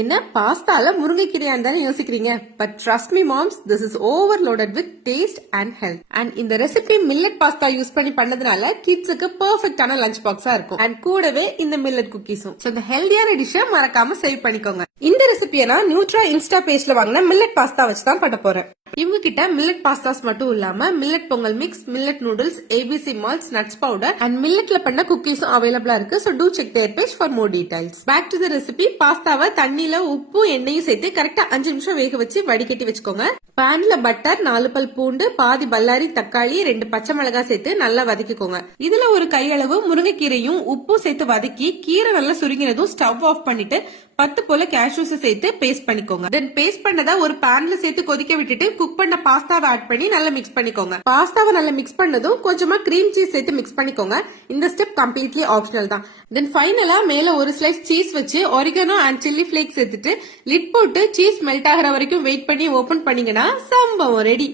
என்ன பாஸ்தால முருங்கைக்கீரையா இருந்தாலும் யோசிக்கிறீங்க, but trust me moms, this is overloaded with taste and health. And இந்த ரெசிபி மில்லட் பாஸ்தா யூஸ் பண்ணி பண்ணதுனால கிட்ஸுக்கு பெர்ஃபெக்ட்டான லஞ்ச் பாக்ஸா இருக்கும். அண்ட் கூடவே இந்த மில்லட் குக்கீஸும். சோ இந்த ஹெல்தியான டிஷ்ஷை மறக்காம சேவ் பண்ணிக்கோங்க. இந்த ரெசிபியை நான் நியூட்ரா இன்ஸ்டா பேஜ்ல வாங்கின மில்லட் பாஸ்தா வச்சு தான் பண்ண போறேன். இவங்க கிட்ட மில்லட் பாஸ்தாஸ் மட்டும் இல்லாம millet pongal mix, millet noodles, ABC malts, nuts powder and மில்லட்ல பண்ண குக்கீஸும் அவைலபிளா இருக்கு. So do check their page for more details. Back to the recipe. பாஸ்தாவை தண்ணியில உப்பு எண்ணெயும் சேர்த்து கரெக்டா 5 நிமிஷம் வேக வச்சு வடிகட்டி வச்சுக்கோங்க. பேன்ல பட்டர், 4 பல் பூண்டு, பாதி பல்லாரி தக்காளி, 2 பச்சை மிளகாய் சேர்த்து நல்லா வதக்கிக்கோங்க. இதுல ஒரு கையளவு முருங்கைக்கீரையும் உப்பும் சேர்த்து வதக்கி கீரை நல்லா சுருங்கினதும் ஸ்டவ் ஆஃப் பண்ணிட்டு 10 போல கேஷ்யூஸ் சேர்த்து பேஸ்ட் பண்ணிக்கோங்க. தென் பேஸ்ட் பண்ணதை ஒரு பேன்ல சேர்த்து கொதிக்க விட்டுட்டு குக் பண்ண பாஸ்தாவை ஆட் பண்ணி நல்லா மிக்ஸ் பண்ணிக்கோங்க. பாஸ்தாவை நல்லா மிக்ஸ் பண்ணதும் கொஞ்சமா கிரீம் சீஸ் சேர்த்து மிக்ஸ் பண்ணிக்கோங்க. இந்த ஸ்டெப் கம்ப்ளீட்லி ஆப்ஷனல் தான். தென் ஃபைனலா மேல ஒரு ஸ்லைஸ் சீஸ் வச்சு ஒரிகனோ அண்ட் சில்லி ஃபிளேக்ஸ் சேர்த்துட்டு லிட் போட்டு சீஸ் மெல்ட் ஆகிற வரைக்கும் வெயிட் பண்ணி ஓபன் பண்ணீங்கன்னா சம்பவம் ரெடி.